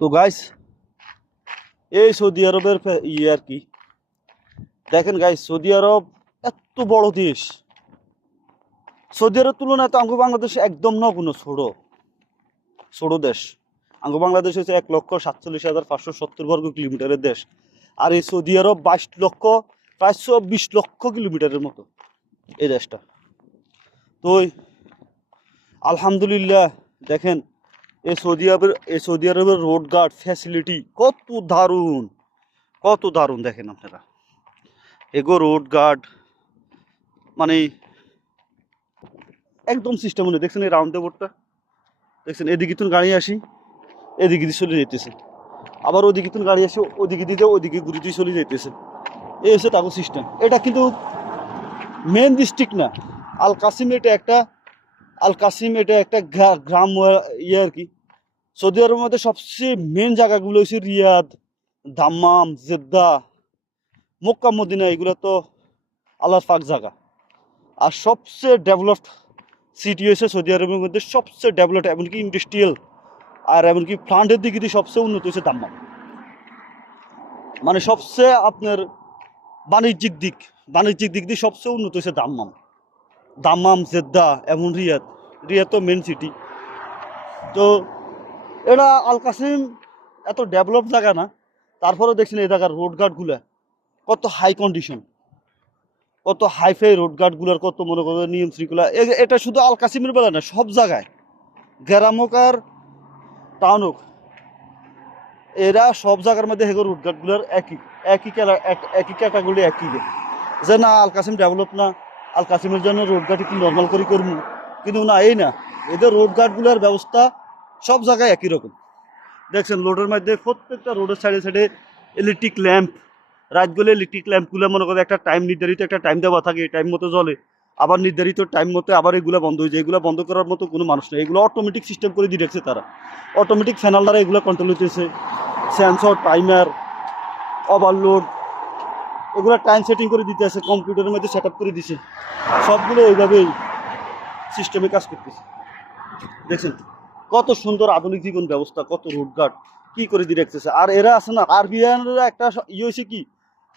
তো গাইস, এই সৌদি আরবের ইয়ে আর কি, দেখেন গাইস, সৌদি আরব এত বড় দেশ। সৌদি আরবের তুলনায় তো আমাদের বাংলাদেশ একদম নগণ্য, ছোট ছোট দেশ। আমাদের বাংলাদেশ হচ্ছে 1,47,570 বর্গ কিলোমিটারের দেশ। আর এই সৌদি আরব 22 লক্ষ, প্রায় 20 লক্ষ কিলোমিটারের মতো এই দেশটা। তো আলহামদুলিল্লাহ, দেখেন এই সৌদি আরবের রোড গার্ড ফ্যাসিলিটি কত দারুণ, কত দারুণ। দেখেন আপনারা এগো রোড গার্ড, মানে একদম সিস্টেম নেই। দেখছেন এই রাউন্ড বোর্ডটা, দেখছেন এদিকে তুন গাড়ি আসি, এদিকে দিয়ে চলে যেতেছে, আবার ওদিকে তুন গাড়ি আসি, ওদিকে দিতে ওদিকে ঘুরে দিয়ে চলে যেতেছে। এই হচ্ছে তাগো সিস্টেম। এটা কিন্তু মেন ডিস্ট্রিক্ট না, আল কাসিম এটা একটা, গ্রাম ইয়ে আর কি। সৌদি আরবের মধ্যে সবচেয়ে মেন জায়গাগুলো হচ্ছে রিয়াদ, দাম্মাম, জেদ্দা, মক্কা, মদিনা, এগুলো তো আল্লাহর পাক জায়গা। আর সবচেয়ে ডেভেলপড সিটি হয়েছে সৌদি আরবের মধ্যে, সবচেয়ে ডেভেলপড, এমনকি ইন্ডাস্ট্রিয়াল আর এমনকি প্লান্টের দিকে দিয়ে সবচেয়ে উন্নত হয়েছে দাম্মাম। মানে সবচেয়ে আপনার বাণিজ্যিক দিক দিয়ে সবচেয়ে উন্নত হয়েছে দাম্মাম। দাম্মাম, জেদ্দা, এমন রিয়াদ। রিয়াদ তো মেন সিটি। তো এটা আল কাসিম এত ডেভেলপ জায়গা না, তারপরে দেখছেন এই জায়গার রোড গার্ডগুলো কত হাই কন্ডিশন, কত হাইফাই রোড গার্ডগুলোর কত মনে করেন নিয়ম শৃঙ্খলা। এটা শুধু আল কাসিমের বেলা না, সব জায়গায়, গ্রাম হোক আর টাউন হোক, এরা সব জায়গার মধ্যে হেগো রোড গার্ডগুলোর একই ক্যাটাগরি, একই যে না আল কাসিম ডেভেলপ না, আল কাসিমের জন্য রোড গার্ড একটু নর্মাল করে করবো, কিন্তু না, এই না, এদের রোড গার্ডগুলোর ব্যবস্থা সব জায়গায় একই রকম। দেখছেন রোডের মধ্যে প্রত্যেকটা রোডের সাইডে সাইডে ইলেকট্রিক ল্যাম্প, রাতগুলো ইলেকট্রিক ল্যাম্পগুলো মনে করে একটা টাইম, নির্ধারিত একটা টাইম দেওয়া থাকে, এই টাইম মতো জ্বলে, আবার নির্ধারিত টাইম মতো আবার এগুলো বন্ধ হয়ে যায়। এগুলো বন্ধ করার মতো কোনো মানুষ নেই, এগুলো অটোমেটিক সিস্টেম করে দিয়ে রাখছে তারা। অটোমেটিক ফ্যানাল দ্বারা এগুলো কন্ট্রোল হতেছে, সেন্সর, টাইমার, ওভারলোড, এগুলো টাইম সেটিং করে দিতে আছে, কম্পিউটারের মধ্যে সেট আপ করে দিছে, সবগুলো ওইভাবেই সিস্টেমে কাজ করতেছে। দেখছেন কত সুন্দর আধুনিক জীবন ব্যবস্থা, কত রোড গার্ড কি করে দিয়ে রাখতেছে। আর এরা আছে না, আরবিয়ানরা একটা ইয়ে হয়েছে কি,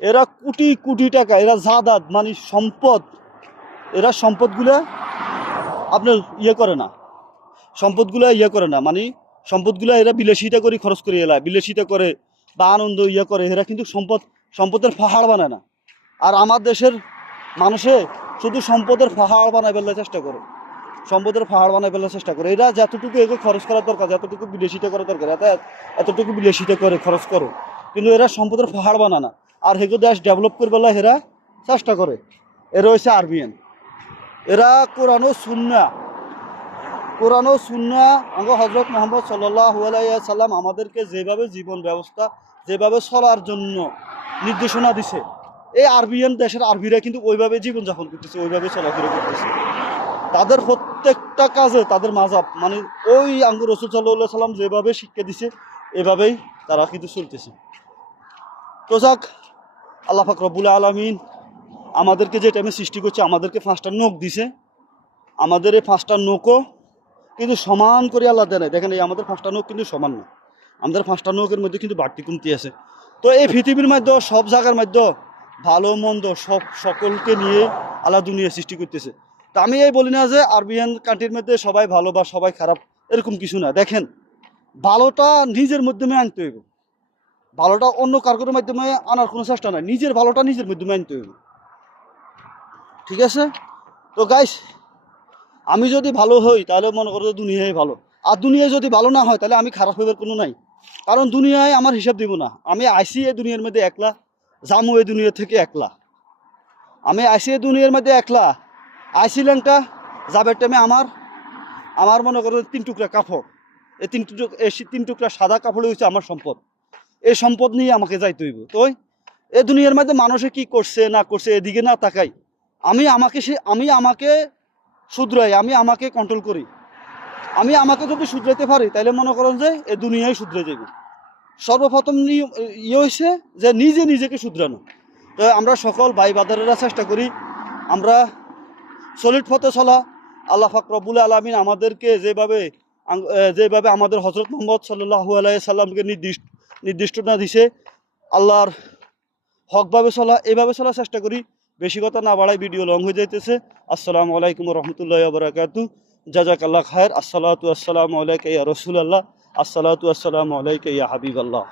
এরা কোটি কোটি টাকা, এরা জাদাত মানে সম্পদ, এরা সম্পদগুলা আপনার ইয়ে করে না, মানে সম্পদগুলা এরা বিলাসিতা করে খরচ করে এলায়, বিলাসিতা করে বা আনন্দ করে, এরা কিন্তু সম্পদের পাহাড় বানায় না। আর আমার দেশের মানুষে শুধু সম্পদের পাহাড় বানায় ফেলার চেষ্টা করে, এরা যতটুকু এগুলো খরচ করার দরকার, যতটুকু বিলাসিতা করা দরকার, এতটুকু বিলাসিতা করে খরচ করে, কিন্তু এরা সম্পদের পাহাড় বানা না। আর হেগো দেশ ডেভেলপ করে বেলা এরা চেষ্টা করে। এরা হচ্ছে আরবিয়ান, এরা কোরআন ও সুন্নাহ আঙ্গ হযরত মুহাম্মদ সাল্লাল্লাহু আলাইহি ওয়াসাল্লাম আমাদেরকে যেভাবে জীবন ব্যবস্থা, যেভাবে চলার জন্য নির্দেশনা দিছে, এই আরবিয়ান দেশের আরবিরা কিন্তু ওইভাবে জীবনযাপন করতেছে, ওইভাবে চলাফেরা করতেছে। তাদের প্রত্যেকটা কাজে তাদের মাযহাব, মানে ওই আঙ্গ রাসূল সাল্লাল্লাহু আলাইহি সাল্লাম যেভাবে শিক্ষা দিছে, এভাবেই তারা কিন্তু চলতেছে। তো যাক, আল্লাহ পাক রব্বুল আলামিন আমাদেরকে যে টাইমে সৃষ্টি করছে, আমাদেরকে 5টা নখ দিছে। আমাদের এই 5টা নখও কিন্তু সমান করে আল্লাহ দেয় না। দেখেন এই আমাদের 5টা নখ কিন্তু সমান না, আমাদের 5টা নখের মধ্যে কিন্তু বাড়তি কমতি আছে। তো এই পৃথিবীর মধ্যে সব জায়গার মধ্যে ভালো মন্দ সকলকে নিয়ে আল্লাহ দুনিয়া সৃষ্টি করতেছে। তা আমি এই বলি না যে আরবিয়ান কান্ট্রির মধ্যে সবাই ভালো বা সবাই খারাপ, এরকম কিছু না। দেখেন ভালোটা নিজের মাধ্যমে আনতে হইব, ভালোটা অন্য কারোর মাধ্যমে আনার কোনো চেষ্টা নাই, নিজের ভালোটা নিজের মাধ্যমে আনতে হইব, ঠিক আছে? তো গাইস, আমি যদি ভালো হই তাহলে মনে করো দুনিয়ায় ভালো, আর দুনিয়ায় যদি ভালো না হয় তাহলে আমি খারাপ হইবার কোনো নাই। কারণ দুনিয়ায় আমার হিসাব দিব না, আমি আইসি এই দুনিয়ার মধ্যে একলা, জামু এই দুনিয়া থেকে একলা। আমি আইসি এই দুনিয়ার মধ্যে একলা, আইসি ল্যাংটা যাবের টাইমে আমার মনে করো 3 টুকরা কাপড়, এই 3 টুকরা সাদা কাপড় হচ্ছে আমার সম্পদ। এই সম্পদ নিয়ে আমাকে যাইতে হইব। তো এই দুনিয়ার মধ্যে মানুষে কি করছে না করছে এদিকে না তাকাই, আমি আমাকে শুধরাই, আমি আমাকে কন্ট্রোল করি। আমি আমাকে যদি শুধরাইতে পারি তাহলে মনে করেন যে এই দুনিয়ায় শুধরে যাবে। সর্বপ্রথম নিয়ম হয়েছে যে নিজেকে শুধরানো। তো আমরা সকল ভাই বাদারেরা চেষ্টা করি আমরা সলিড পথে চলা। আল্লাহ পাক রব্বুল আলামিন আমাদেরকে যেভাবে যেভাবে আমাদের হজরত মোহাম্মদ সাল্লাল্লাহু আলাইহি সাল্লামকে নির্দিষ্টনা দিছে আল্লাহর হকভাবে চলা, এইভাবে চলার চেষ্টা করি। বেশি কথা না বাড়াই, ভিডিও লং হয়ে যাইতেছে। আসসালামু আলাইকুম রহমতুল্লাহ বারাকাতু। জাজাকাল্লাহ খায়ের। আসসালাতু আসসালামু আলাইকা ইয়া রাসূলুল্লাহ। আসসালাতু আসসালামু আলাইকা ইয়া হাবিবাল্লাহ।